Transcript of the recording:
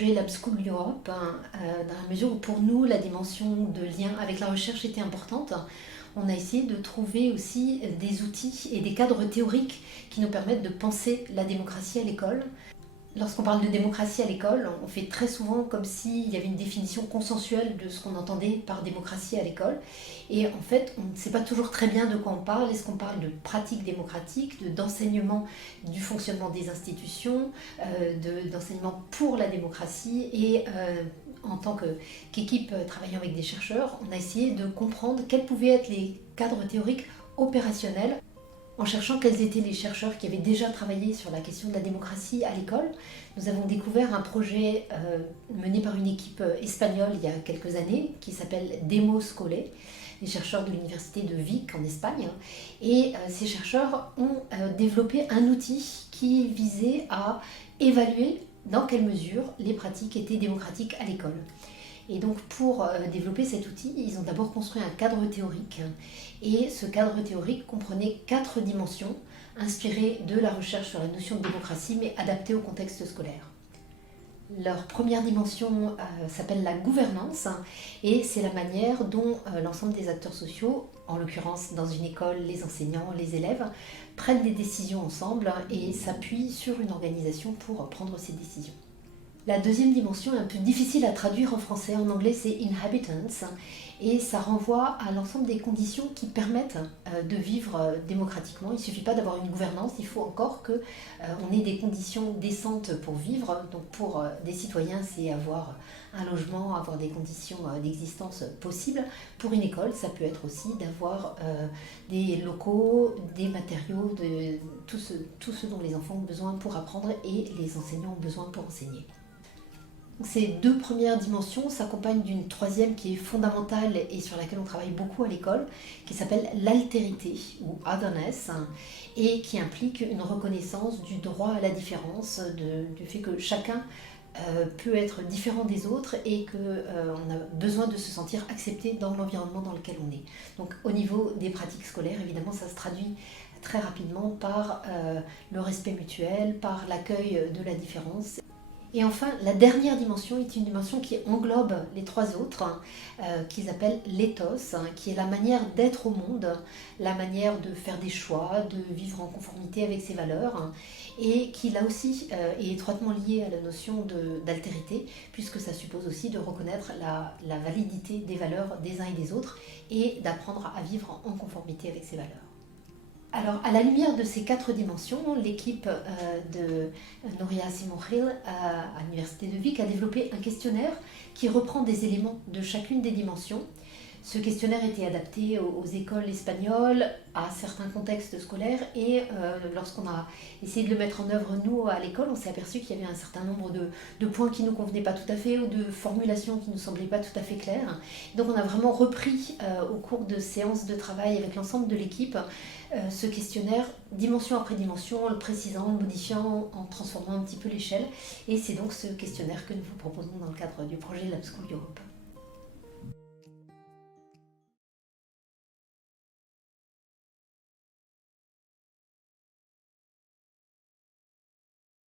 projet Lab School Europe, dans la mesure où pour nous la dimension de lien avec la recherche était importante. On a essayé de trouver aussi des outils et des cadres théoriques qui nous permettent de penser la démocratie à l'école. Lorsqu'on parle de démocratie à l'école, on fait très souvent comme s'il y avait une définition consensuelle de ce qu'on entendait par démocratie à l'école. Et en fait, on ne sait pas toujours très bien de quoi on parle. Est-ce qu'on parle de pratique démocratique, d'enseignement du fonctionnement des institutions, d'enseignement pour la démocratie et en tant qu'équipe travaillant avec des chercheurs, on a essayé de comprendre quels pouvaient être les cadres théoriques opérationnels en cherchant quels étaient les chercheurs qui avaient déjà travaillé sur la question de la démocratie à l'école. Nous avons découvert un projet mené par une équipe espagnole il y a quelques années qui s'appelle Demos Scole, des chercheurs de l'université de Vic en Espagne. Et ces chercheurs ont développé un outil qui visait à évaluer dans quelle mesure les pratiques étaient démocratiques à l'école. Et donc pour développer cet outil, ils ont d'abord construit un cadre théorique. Et ce cadre théorique comprenait 4 dimensions inspirées de la recherche sur la notion de démocratie, mais adaptées au contexte scolaire. Leur première dimension s'appelle la gouvernance, et c'est la manière dont l'ensemble des acteurs sociaux, en l'occurrence dans une école, les enseignants, les élèves, prennent des décisions ensemble et s'appuient sur une organisation pour prendre ces décisions. La deuxième dimension est un peu difficile à traduire en français, en anglais c'est inhabitants, et ça renvoie à l'ensemble des conditions qui permettent de vivre démocratiquement. Il ne suffit pas d'avoir une gouvernance, il faut encore qu'on ait des conditions décentes pour vivre. Donc pour des citoyens, c'est avoir un logement, avoir des conditions d'existence possibles. Pour une école, ça peut être aussi d'avoir des locaux, des matériaux, tout ce dont les enfants ont besoin pour apprendre et les enseignants ont besoin pour enseigner. Ces 2 premières dimensions s'accompagnent d'une troisième qui est fondamentale et sur laquelle on travaille beaucoup à l'école, qui s'appelle l'altérité ou otherness, et qui implique une reconnaissance du droit à la différence, du fait que chacun peut être différent des autres et qu'on a besoin de se sentir accepté dans l'environnement dans lequel on est. Donc au niveau des pratiques scolaires, évidemment, ça se traduit très rapidement par le respect mutuel, par l'accueil de la différence. Et enfin, la dernière dimension est une dimension qui englobe les 3 autres, qu'ils appellent l'éthos, qui est la manière d'être au monde, la manière de faire des choix, de vivre en conformité avec ses valeurs, et qui là aussi est étroitement liée à la notion d'altérité, puisque ça suppose aussi de reconnaître la validité des valeurs des uns et des autres, et d'apprendre à vivre en conformité avec ses valeurs. Alors, à la lumière de ces 4 dimensions, l'équipe de Nuria Simon-Gil à l'Université de Vic a développé un questionnaire qui reprend des éléments de chacune des dimensions. Ce questionnaire était adapté aux écoles espagnoles, à certains contextes scolaires, et lorsqu'on a essayé de le mettre en œuvre, nous, à l'école, on s'est aperçu qu'il y avait un certain nombre de points qui ne nous convenaient pas tout à fait, ou de formulations qui ne nous semblaient pas tout à fait claires. Donc on a vraiment repris au cours de séances de travail avec l'ensemble de l'équipe ce questionnaire, dimension après dimension, en le précisant, en le modifiant, en transformant un petit peu l'échelle. Et c'est donc ce questionnaire que nous vous proposons dans le cadre du projet Lab School Europe.